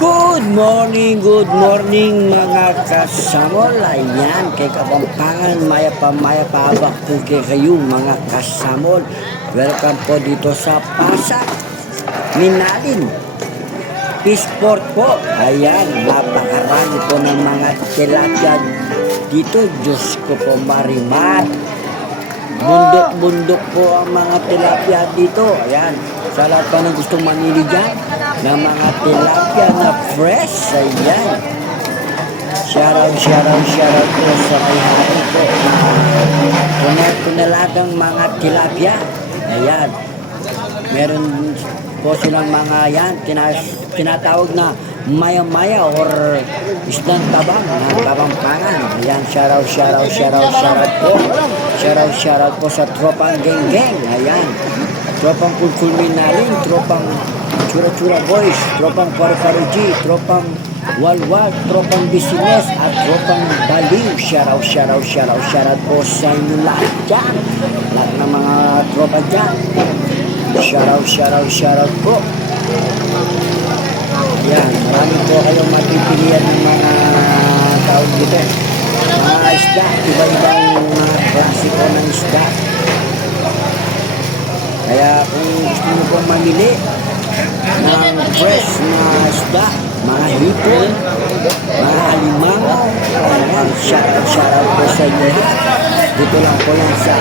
Good morning mga kasamol. Ayan, kay Kapampangan, maya pa po kayo mga kasamol. Welcome po dito sa Pasag, Minalin, Peaceport po. Ayan, napakarami po ng mga tilapia dito. Diyos ko po, Marimar. Bundok-bundok po ang mga tilapia dito. Ayan, sa lahat pa na gustong manili dyan ng mga tilapia na fresh. Ayan, shoutout po sa may-hari po. Punalagang mga tilapia. Ayan, meron po silang mga yan, tinatawag na maya-maya or isdang tabang ng Kapampangan. Ayan, shoutout po. Shoutout po sa tropang geng-geng. Ayan, tropang Kulkul Minalin, tropang Chura-Chura Boys, tropang Pare-Pare-G, tropang Walwal, tropang Business, at tropang Baliw. Shoutout po sa inyo lahat dyan. Lahat ng mga tropa dyan. Shoutout po. Ayan, marami po kayong mapipilian ng mga tao dito. Mga isda, iba-ibang mga klasiko ng isda. Kaya kung gusto nyo pong mamili ng fresh na isda, mga hipon, mga alimango, shoutout po sa inyo. Dito lang po yan sa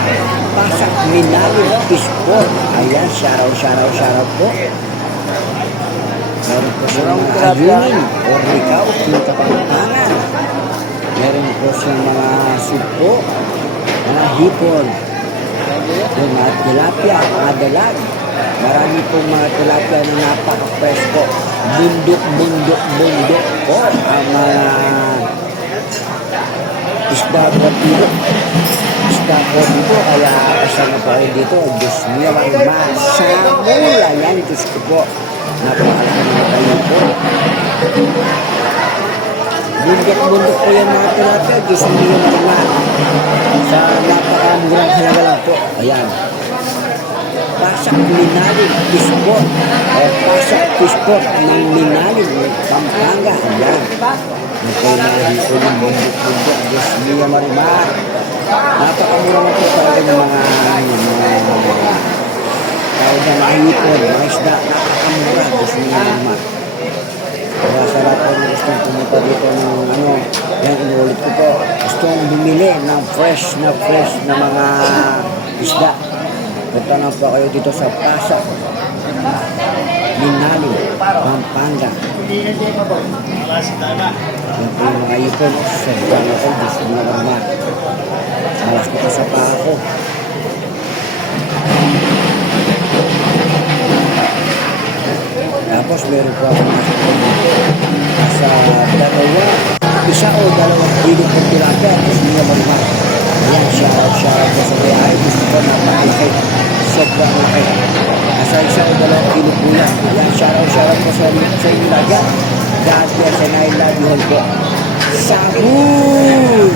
Pasag, Minalin, Peaceport. Ayan, shoutout po. Meron po silang mga ayunin o likaw ng Kapampangan. Meron po silang mga supo, mga hipon, mga tilapia, mga dalag. Marami pong mga tilapia na napaka-presko. Bundok po ang mga isda po dito. Kaya kasama po kayo dito. Diyos niya, masamula yan. Diyos ko po, napakalaki na tayo po. Bundok po yan mga tilapia. Diyos niya naman, sa napakamurang halaga lang po. Ayan, Pasag, Minalin, Peaceport, o Pasag, Peaceport ng Minalin, Pampanga. Ayan, napalari po ng bundok. Diyos niya Marimar. Napakamura na po talaga ng mga tawag na mga hipon, mga isda. Napakamura. Diyos niya Marimar. Kaya sa lahat po na gustong pumunta dito ng yan, inuulit ko po, gustong bumili ng fresh na mga isda. Punta na po kayo dito sa Pasag, Minalin, Pampanga. Yan po yung mga ipon. Sobrang ako, gusto mo na naman. Malas ko pa sa paa ko. Tapos meron po ako sa isa o dalawang bilog ng tilapia. Gusto niya magmahal. Ayan, shoutout po sa may-ari. Gusto ko na makalaki. Sobrang laki. Nasa isa o dalawang bilog po yan. Ayan, shoutout po sa inyo lahat. God bless and I love you all po. Sabun!